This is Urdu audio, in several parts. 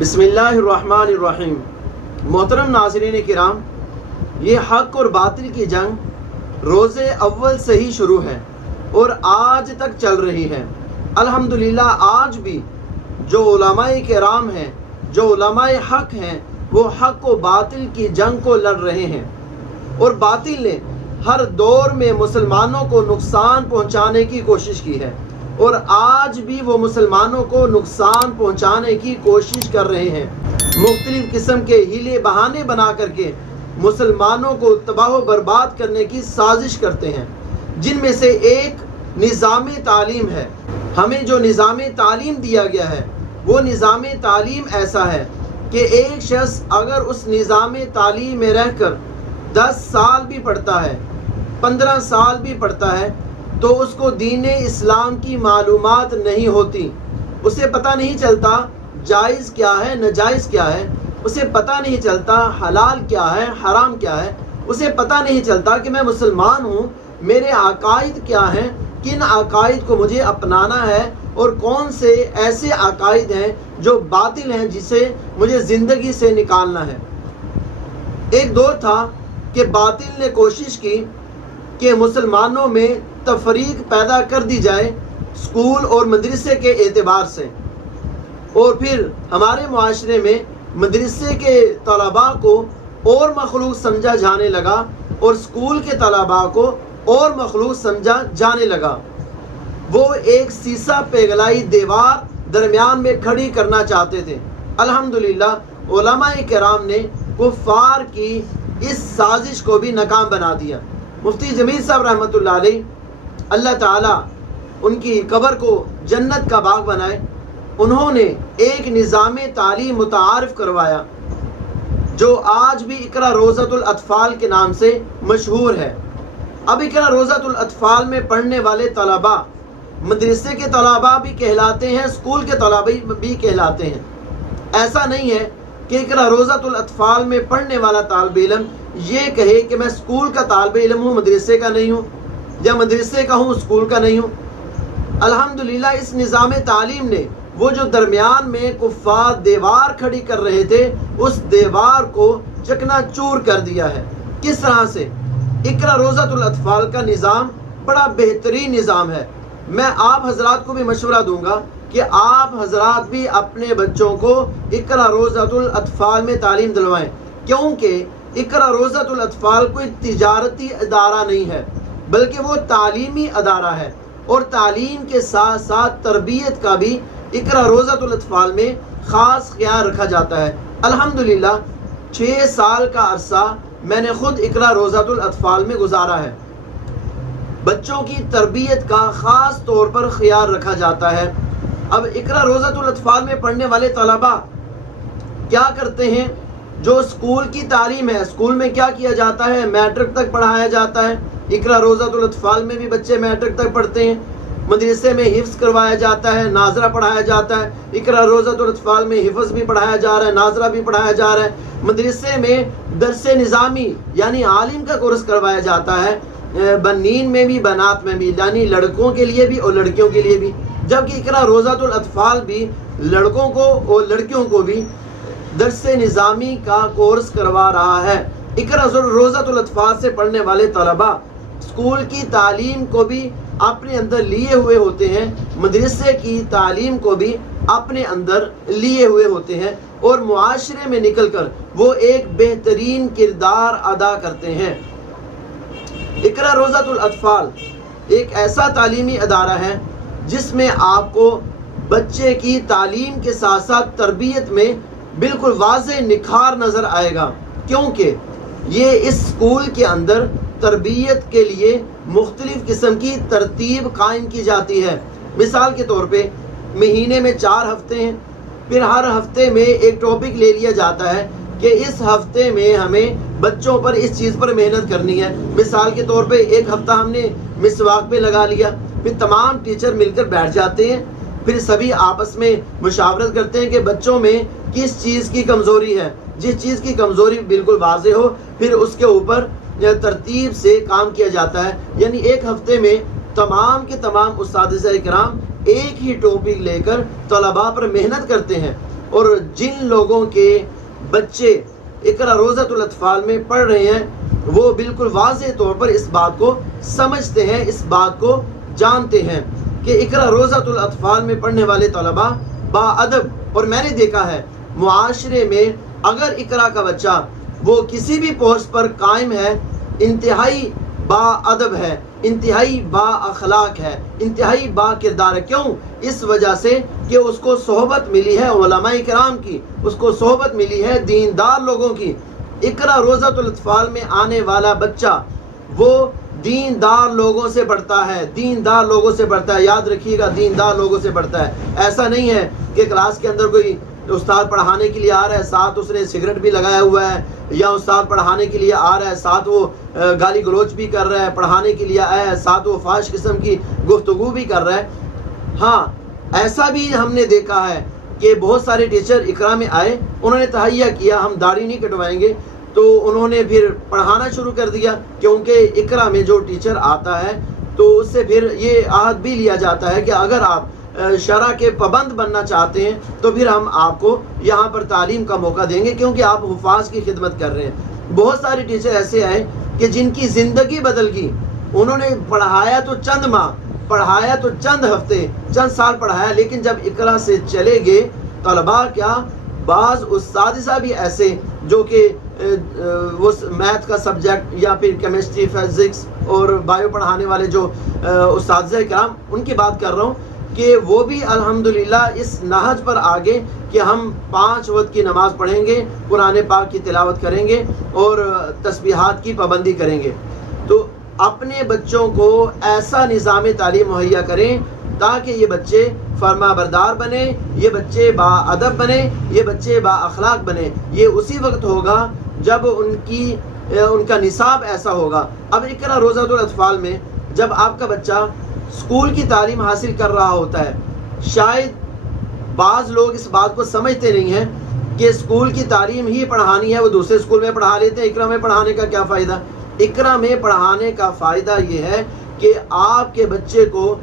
بسم اللہ الرحمن الرحیم۔ محترم ناظرین کرام، یہ حق اور باطل کی جنگ روز اول سے ہی شروع ہے اور آج تک چل رہی ہے۔ الحمدللہ آج بھی جو علماء کرام ہیں، جو علماء حق ہیں، وہ حق و باطل کی جنگ کو لڑ رہے ہیں، اور باطل نے ہر دور میں مسلمانوں کو نقصان پہنچانے کی کوشش کی ہے، اور آج بھی وہ مسلمانوں کو نقصان پہنچانے کی کوشش کر رہے ہیں۔ مختلف قسم کے ہیلے بہانے بنا کر کے مسلمانوں کو تباہ و برباد کرنے کی سازش کرتے ہیں، جن میں سے ایک نظام تعلیم ہے۔ ہمیں جو نظام تعلیم دیا گیا ہے، وہ نظام تعلیم ایسا ہے کہ ایک شخص اگر اس نظام تعلیم میں رہ کر 10 سال بھی پڑھتا ہے، 15 سال بھی پڑھتا ہے، تو اس کو دین اسلام کی معلومات نہیں ہوتی، اسے پتہ نہیں چلتا جائز کیا ہے، ناجائز کیا ہے، اسے پتہ نہیں چلتا حلال کیا ہے، حرام کیا ہے، اسے پتہ نہیں چلتا کہ میں مسلمان ہوں، میرے عقائد کیا ہیں، کن عقائد کو مجھے اپنانا ہے، اور کون سے ایسے عقائد ہیں جو باطل ہیں جسے مجھے زندگی سے نکالنا ہے۔ ایک دور تھا کہ باطل نے کوشش کی کہ مسلمانوں میں تفریق پیدا کر دی جائے اسکول اور مدرسے کے اعتبار سے، اور پھر ہمارے معاشرے میں مدرسے کے طلباء کو اور مخلوق سمجھا جانے لگا اور اسکول کے طلباء کو اور مخلوق سمجھا جانے لگا۔ وہ ایک سیسا پگھلائی دیوار درمیان میں کھڑی کرنا چاہتے تھے۔ الحمدللہ علماء کرام نے کفار کی اس سازش کو بھی ناکام بنا دیا۔ مفتی جمیل صاحب رحمۃ اللہ علیہ، اللہ تعالیٰ ان کی قبر کو جنت کا باغ بنائے، انہوں نے ایک نظام تعلیم متعارف کروایا جو آج بھی اقرا روضۃ الاطفال کے نام سے مشہور ہے۔ اب اقرا روضۃ الاطفال میں پڑھنے والے طلباء مدرسے کے طلباء بھی کہلاتے ہیں، اسکول کے طلباء بھی کہلاتے ہیں۔ ایسا نہیں ہے کہ اقرا روضۃ الاطفال میں پڑھنے والا طالب علم یہ کہے کہ میں اسکول کا طالب علم ہوں، مدرسے کا نہیں ہوں، یا مدرسے کا ہوں، اسکول کا نہیں ہوں۔ الحمدللہ اس نظام تعلیم نے وہ جو درمیان میں کفار دیوار کھڑی کر رہے تھے، اس دیوار کو چکنا چور کر دیا ہے۔ کس طرح سے؟ اقرا روضۃ الاطفال کا نظام بڑا بہترین نظام ہے۔ میں آپ حضرات کو بھی مشورہ دوں گا کہ آپ حضرات بھی اپنے بچوں کو اقرا روضۃ الاطفال میں تعلیم دلوائیں، کیونکہ اقرا روضۃ الاطفال کوئی تجارتی ادارہ نہیں ہے، بلکہ وہ تعلیمی ادارہ ہے، اور تعلیم کے ساتھ ساتھ تربیت کا بھی اقرا روضۃ الاطفال میں خاص خیال رکھا جاتا ہے۔ الحمدللہ 6 سال کا عرصہ میں نے خود اقرا روضۃ الاطفال میں گزارا ہے۔ بچوں کی تربیت کا خاص طور پر خیال رکھا جاتا ہے۔ اب اقرا روضۃ الاطفال میں پڑھنے والے طلباء کیا کرتے ہیں؟ جو اسکول کی تعلیم ہے، اسکول میں کیا کیا جاتا ہے؟ میٹرک تک پڑھایا جاتا ہے۔ اقرا روضۃ الاطفال میں بھی بچے میٹرک تک پڑھتے ہیں۔ مدرسے میں حفظ کروایا جاتا ہے، ناظرہ پڑھایا جاتا ہے۔ اقرا روضۃ الاطفال میں حفظ بھی پڑھایا جا رہا ہے، ناظرہ بھی پڑھایا جا رہا ہے۔ مدرسے میں درس نظامی یعنی عالم کا کورس کروایا جاتا ہے، بنین میں بھی بنات میں بھی، یعنی لڑکوں کے لیے بھی اور لڑکیوں کے لیے بھی۔ جبکہ اقرا روضۃ الاطفال بھی لڑکوں کو اور لڑکیوں کو بھی درس نظامی کا کورس کروا رہا ہے۔ اقرا روضۃ الاطفال سے پڑھنے والے طلباء اسکول کی تعلیم کو بھی اپنے اندر لیے ہوئے ہوتے ہیں، مدرسے کی تعلیم کو بھی اپنے اندر لیے ہوئے ہوتے ہیں، اور معاشرے میں نکل کر وہ ایک بہترین کردار ادا کرتے ہیں۔ اقرا روضۃ الاطفال ایک ایسا تعلیمی ادارہ ہے جس میں آپ کو بچے کی تعلیم کے ساتھ ساتھ تربیت میں بالکل واضح نکھار نظر آئے گا، کیونکہ یہ اس اسکول کے اندر تربیت کے لیے مختلف قسم کی ترتیب قائم کی جاتی ہے۔ مثال کے طور پہ مہینے میں 4 ہفتے ہیں، پھر ہر ہفتے میں ایک ٹاپک لے لیا جاتا ہے کہ اس ہفتے میں ہمیں بچوں پر اس چیز پر محنت کرنی ہے۔ مثال کے طور پہ ایک ہفتہ ہم نے مسواک پہ لگا لیا، پھر تمام ٹیچر مل کر بیٹھ جاتے ہیں، پھر سبھی آپس میں مشاورت کرتے ہیں کہ بچوں میں کس چیز کی کمزوری ہے، جس چیز کی کمزوری بالکل واضح ہو، پھر اس کے اوپر ترتیب سے کام کیا جاتا ہے۔ یعنی ایک ہفتے میں تمام کے تمام اساتذہ کرام ایک ہی ٹاپک لے کر طلباء پر محنت کرتے ہیں، اور جن لوگوں کے بچے اقرا روزۃ الاطفال میں پڑھ رہے ہیں وہ بالکل واضح طور پر اس بات کو سمجھتے ہیں، اس بات کو جانتے ہیں کہ اقرا روزۃ الاطفال میں پڑھنے والے طلباء با ادب، اور میں نے دیکھا ہے معاشرے میں اگر اقرا کا بچہ وہ کسی بھی پوسٹ پر قائم ہے، انتہائی با ادب ہے، انتہائی با اخلاق ہے، انتہائی با کردار ہے۔ کیوں؟ اس وجہ سے کہ اس کو صحبت ملی ہے علماء کرام کی، اس کو صحبت ملی ہے دیندار لوگوں کی۔ اقرا روزۃ الاطفال میں آنے والا بچہ وہ دیندار لوگوں سے پڑھتا ہے، دیندار لوگوں سے پڑھتا ہے، یاد رکھیے گا، دیندار لوگوں سے پڑھتا ہے۔ ایسا نہیں ہے کہ کلاس کے اندر کوئی استاد پڑھانے کے لیے آ رہا ہے، ساتھ اس نے سگریٹ بھی لگایا ہوا ہے، یا استاد پڑھانے کے لیے آ رہا ہے ساتھ وہ گالی گلوچ بھی کر رہا ہے، پڑھانے کے لیے آیا ہے ساتھ وہ فحش قسم کی گفتگو بھی کر رہا ہے۔ ہاں ایسا بھی ہم نے دیکھا ہے کہ بہت سارے ٹیچر اقرا میں آئے، انہوں نے تہیہ کیا ہم داڑھی نہیں کٹوائیں گے، تو انہوں نے پھر پڑھانا شروع کر دیا، کیونکہ اقرا میں جو ٹیچر آتا ہے تو اس سے پھر یہ عہد بھی لیا جاتا ہے کہ اگر آپ شرع کے پابند بننا چاہتے ہیں تو پھر ہم آپ کو یہاں پر تعلیم کا موقع دیں گے، کیونکہ آپ حفاظ کی خدمت کر رہے ہیں۔ بہت سارے ٹیچر ایسے آئے کہ جن کی زندگی بدل گئی، انہوں نے پڑھایا تو چند ماہ، پڑھایا تو چند ہفتے، چند سال پڑھایا، لیکن جب اقرا سے چلے گئے طلباء کیا بعض اساتذہ بھی ایسے جو کہ وہ میتھ کا سبجیکٹ یا پھر کیمسٹری، فزکس اور بایو پڑھانے والے جو اساتذہ کرام، ان کی بات کر رہا ہوں کہ وہ بھی الحمدللہ اس نہج پر آگے کہ ہم 5 وقت کی نماز پڑھیں گے، قرآن پاک کی تلاوت کریں گے اور تسبیحات کی پابندی کریں گے۔ تو اپنے بچوں کو ایسا نظام تعلیم مہیا کریں تاکہ یہ بچے فرما بردار بنے، یہ بچے با ادب بنے، یہ بچے با اخلاق بنے۔ یہ اسی وقت ہوگا جب ان کا نصاب ایسا ہوگا۔ اب اقرا روزۃ الاطفال میں جب آپ کا بچہ اسکول کی تعلیم حاصل کر رہا ہوتا ہے، شاید بعض لوگ اس بات کو سمجھتے نہیں ہیں کہ اسکول کی تعلیم ہی پڑھانی ہے، وہ دوسرے اسکول میں پڑھا لیتے ہیں، اقرا میں پڑھانے کا کیا فائدہ؟ اقرا میں پڑھانے کا فائدہ یہ ہے کہ آپ کے بچے کو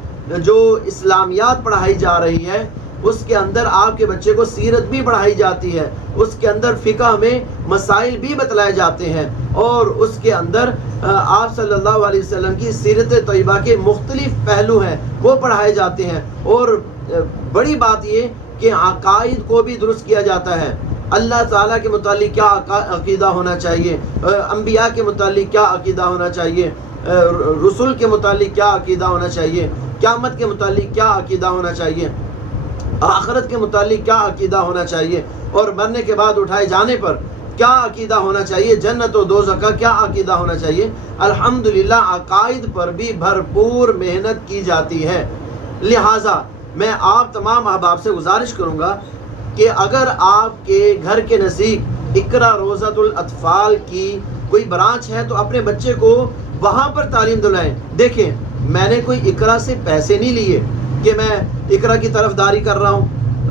جو اسلامیات پڑھائی جا رہی ہے اس کے اندر آپ کے بچے کو سیرت بھی پڑھائی جاتی ہے، اس کے اندر فقہ میں مسائل بھی بتلائے جاتے ہیں، اور اس کے اندر آپ صلی اللہ علیہ وسلم کی سیرت طیبہ کے مختلف پہلو ہیں وہ پڑھائے جاتے ہیں۔ اور بڑی بات یہ کہ عقائد کو بھی درست کیا جاتا ہے، اللہ تعالیٰ کے متعلق کیا عقیدہ ہونا چاہیے، انبیاء کے متعلق کیا عقیدہ ہونا چاہیے، رسول کے متعلق کیا عقیدہ ہونا چاہیے، قیامت کے متعلق کیا عقیدہ ہونا چاہیے، آخرت کے متعلق کیا عقیدہ ہونا چاہیے، اور مرنے کے بعد اٹھائے جانے پر کیا عقیدہ ہونا چاہیے، جنت و دوزخ کا کیا عقیدہ ہونا چاہیے۔ الحمدللہ عقائد پر بھی بھرپور محنت کی جاتی ہے۔ لہٰذا میں آپ تمام احباب سے گزارش کروں گا کہ اگر آپ کے گھر کے نزدیک اقرا روزۃ الاطفال کی کوئی برانچ ہے تو اپنے بچے کو وہاں پر تعلیم دلائیں۔ دیکھیں میں نے کوئی اقرا سے پیسے نہیں لیے کہ میں اقرا کی طرفداری کر رہا ہوں،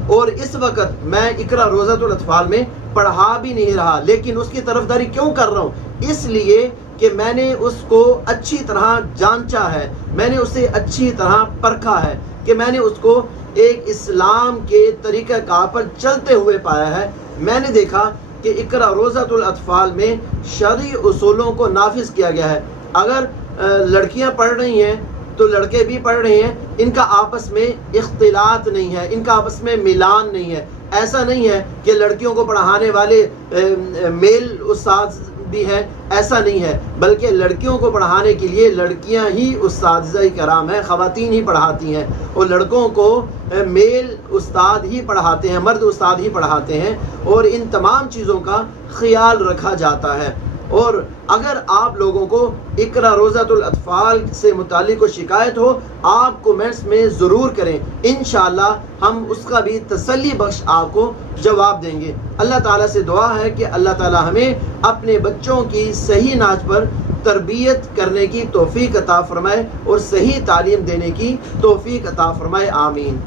اور اس وقت میں اقرا روزۃ الاطفال میں پڑھا بھی نہیں رہا، لیکن اس کی طرفداری کیوں کر رہا ہوں؟ اس لیے کہ میں نے اس کو اچھی طرح جانچا ہے، میں نے اسے اچھی طرح پرکھا ہے، کہ میں نے اس کو ایک اسلام کے طریقہ کار پر چلتے ہوئے پایا ہے۔ میں نے دیکھا کہ اقرا روزۃ الاطفال میں شرعی اصولوں کو نافذ کیا گیا ہے۔ اگر لڑکیاں پڑھ رہی ہیں تو لڑکے بھی پڑھ رہے ہیں، ان کا آپس میں اختلاط نہیں ہے، ان کا آپس میں ملان نہیں ہے۔ ایسا نہیں ہے کہ لڑکیوں کو پڑھانے والے میل استاد بھی ہیں، ایسا نہیں ہے، بلکہ لڑکیوں کو پڑھانے کے لیے لڑکیاں ہی اساتذہ کرام ہیں، خواتین ہی پڑھاتی ہیں، اور لڑکوں کو میل استاد ہی پڑھاتے ہیں، مرد استاد ہی پڑھاتے ہیں، اور ان تمام چیزوں کا خیال رکھا جاتا ہے۔ اور اگر آپ لوگوں کو اقرا روزۃ الاطفال سے متعلق کوئی شکایت ہو، آپ کومنٹس میں ضرور کریں، انشاءاللہ ہم اس کا بھی تسلی بخش آپ کو جواب دیں گے۔ اللہ تعالیٰ سے دعا ہے کہ اللہ تعالیٰ ہمیں اپنے بچوں کی صحیح ناج پر تربیت کرنے کی توفیق عطا فرمائے اور صحیح تعلیم دینے کی توفیق عطا فرمائے، آمین۔